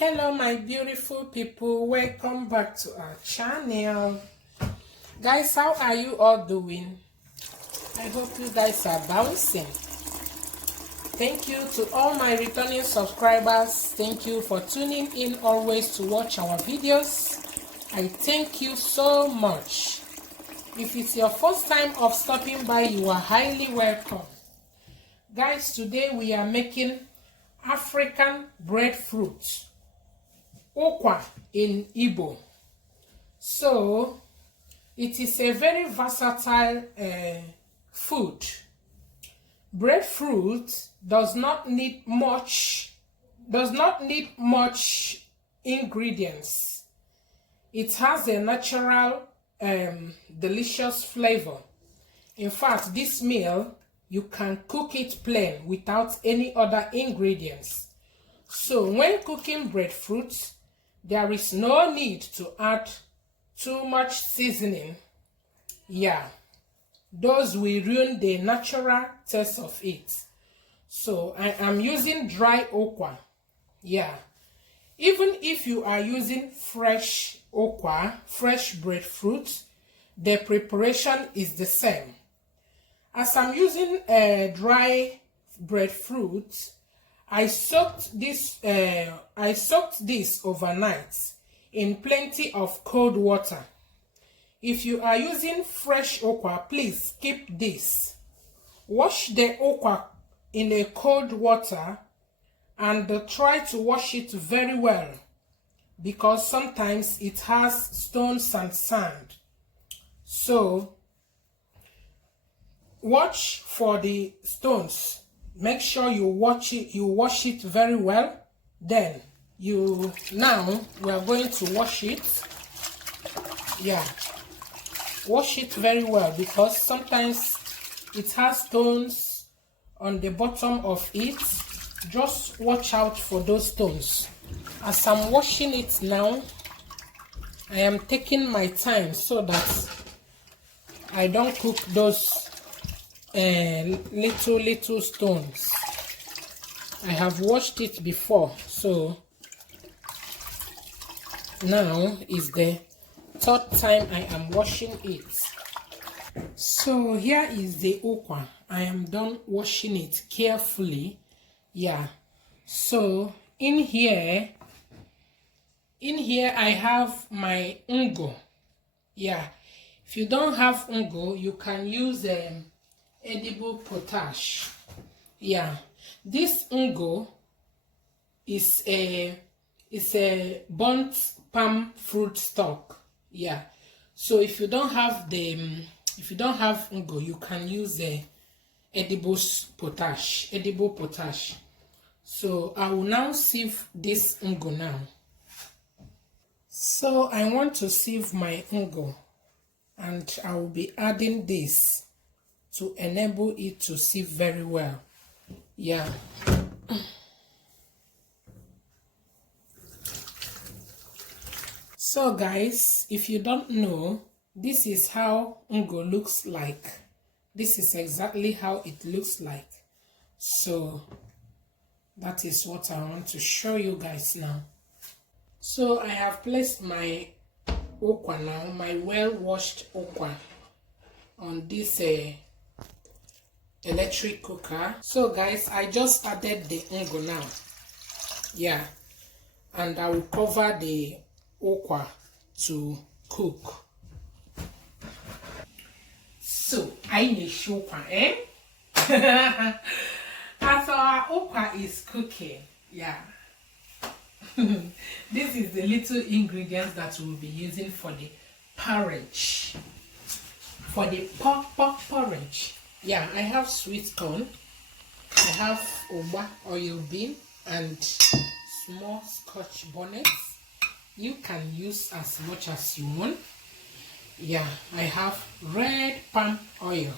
Hello my beautiful people, welcome back to our channel. Guys, how are you all doing? I hope you guys are bouncing. Thank you to all my returning subscribers. Thank you for tuning in always to watch our videos. I thank you so much. If it's your first time of stopping by, you are highly welcome. Guys, today we are making African breadfruit, Ukwa in Igbo. So it is a very versatile food. Breadfruit does not need much ingredients. It has a natural delicious flavor. In fact, this meal you can cook it plain without any other ingredients. So when cooking breadfruit, there is no need to add too much seasoning. Yeah, those will ruin the natural taste of it. So I am using dry okwa. Yeah, even if you are using fresh okwa, fresh breadfruit, the preparation is the same. As I'm using dry breadfruit, I soaked this overnight in plenty of cold water. If you are using fresh okwa, please skip this. Wash the okwa in a cold water and try to wash it very well, because sometimes it has stones and sand. So watch for the stones. Make sure you wash it very well. Then now we are going to wash it. Yeah, wash it very well, because sometimes it has stones on the bottom of it. Just watch out for those stones. As I'm washing it now, I am taking my time so that I don't cook those little stones. I have washed it before, so now is the third time I am washing it. So here is the okwa. I am done washing it carefully. Yeah, so in here I have my ungo. Yeah, if you don't have ungo, you can use edible potash. Yeah, this ungo is a burnt palm fruit stalk. Yeah, so if you don't have ungo, you can use edible potash. So I will now sieve this ungo now. So I want to sieve my ungo, and I will be adding this to enable it to sieve very well. Yeah. So guys, if you don't know, this is how ungo looks like. This is exactly how it looks like. So that is what I want to show you guys now. So I have placed my okwa now, my well-washed okwa, on this electric cooker. So guys, I just added the ungo now. Yeah, and I will cover the okwa to cook. So I need okwa, as our okwa is cooking. Yeah. This is the little ingredients that we'll be using for the porridge. For the porridge. Yeah, I have sweet corn, I have UGBA oil bean, and small scotch bonnets. You can use as much as you want. Yeah, I have red palm oil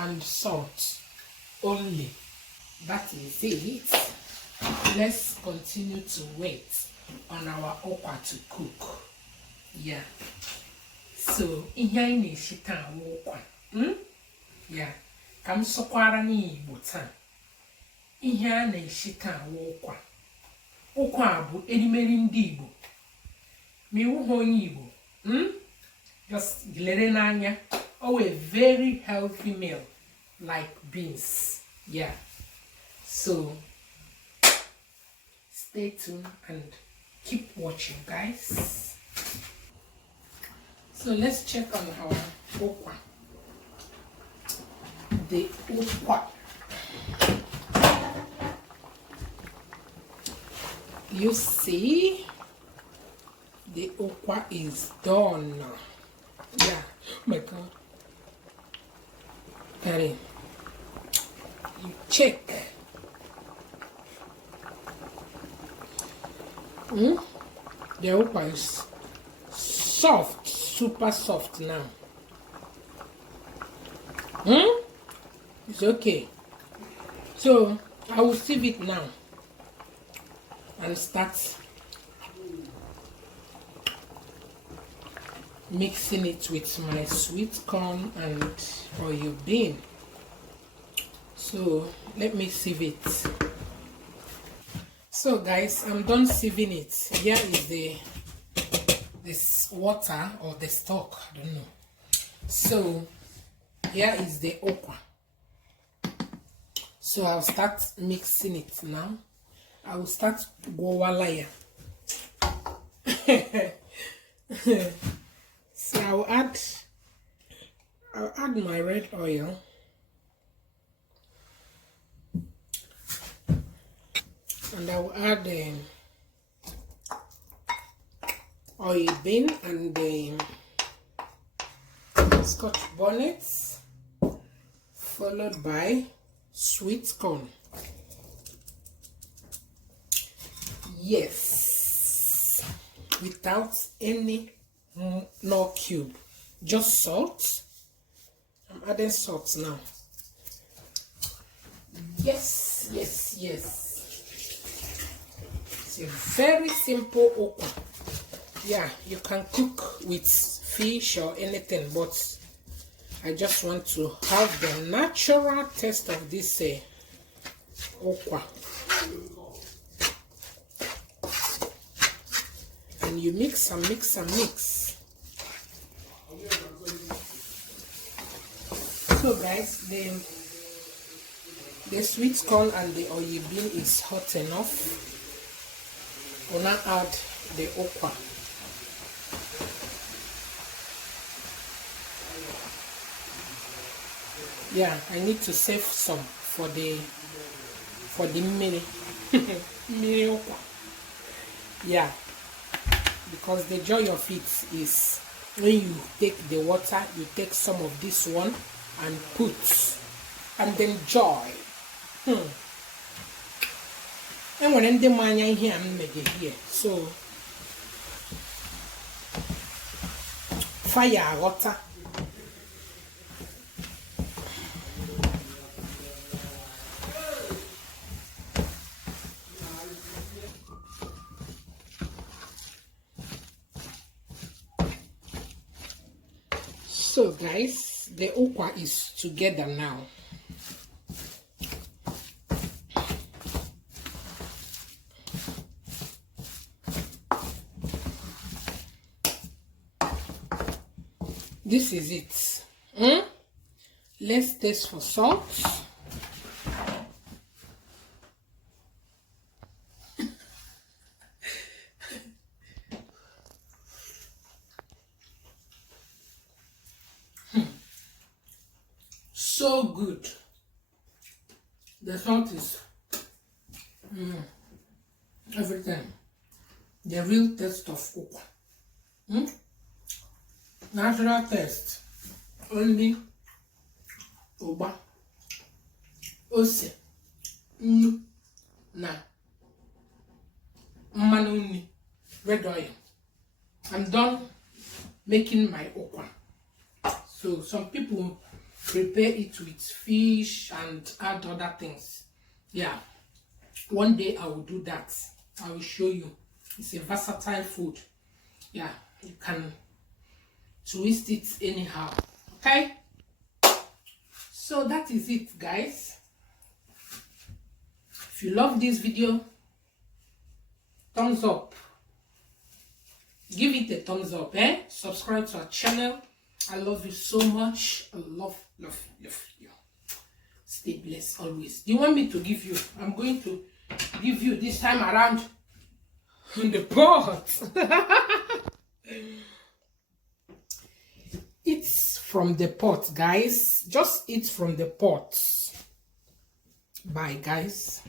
and salt only. That is it. Let's continue to wait on our okwa to cook. Yeah. So, ihe anyị na-eshita okwa. Yeah. Ka m sokwara n'Igbo taa. Ihe a na-eshita okwa. Ukwa bụ erimeri ndị Igbo. Ma iwu ha onye Igbo. Just lere n'anya. Oh, a very healthy meal like beans. Yeah. So stay tuned and keep watching, guys. So let's check on our okwa. The okwa. You see, the okwa is done. Yeah. Oh my God. Patty. You check. The okwa is soft, super soft now. It's okay. So I will sieve it now and start mixing it with my sweet corn and oil bean. So let me sieve it. So guys, I'm done sieving it. Here is this water or the stock, I don't know. So here is the okwa. So I'll start mixing it now. I will start gowalaya. So I'll add my red oil. And I will add oil bean and scotch bonnets, followed by sweet corn. Yes, without any no cube, just salt. I'm adding salt now. Yes. It's a very simple okwa. Yeah, you can cook with fish or anything, but I just want to have the natural taste of this okwa. And you mix and mix and mix. So guys, the sweet corn and the oil bean is hot enough. We'll now add the okwa. Yeah, I need to save some for the mini okwa. Yeah, because the joy of it is when you take the water, you take some of this one and put and enjoy. And when the mania here, I'm making here, so fire water. So guys, the okwa is together now. This is it. Let's taste for salt. So good. The salt is everything. The real taste of okwa. Natural taste. Only uba, ose, nnu, na mmanụ nni, red oil. I'm done making my okwa. So some people prepare it with fish and add other things. Yeah, one day I will do that. I will show you. It's a versatile food. Yeah, you can twist it anyhow. Okay, so that is it, guys. If you love this video, thumbs up. Give it a thumbs up, eh? Subscribe to our channel. I love you so much. I love you. Stay blessed always. Do you want me to give you? I'm going to give you this time around in the pot. It's from the pot, guys. Just eat from the pot. Bye, guys.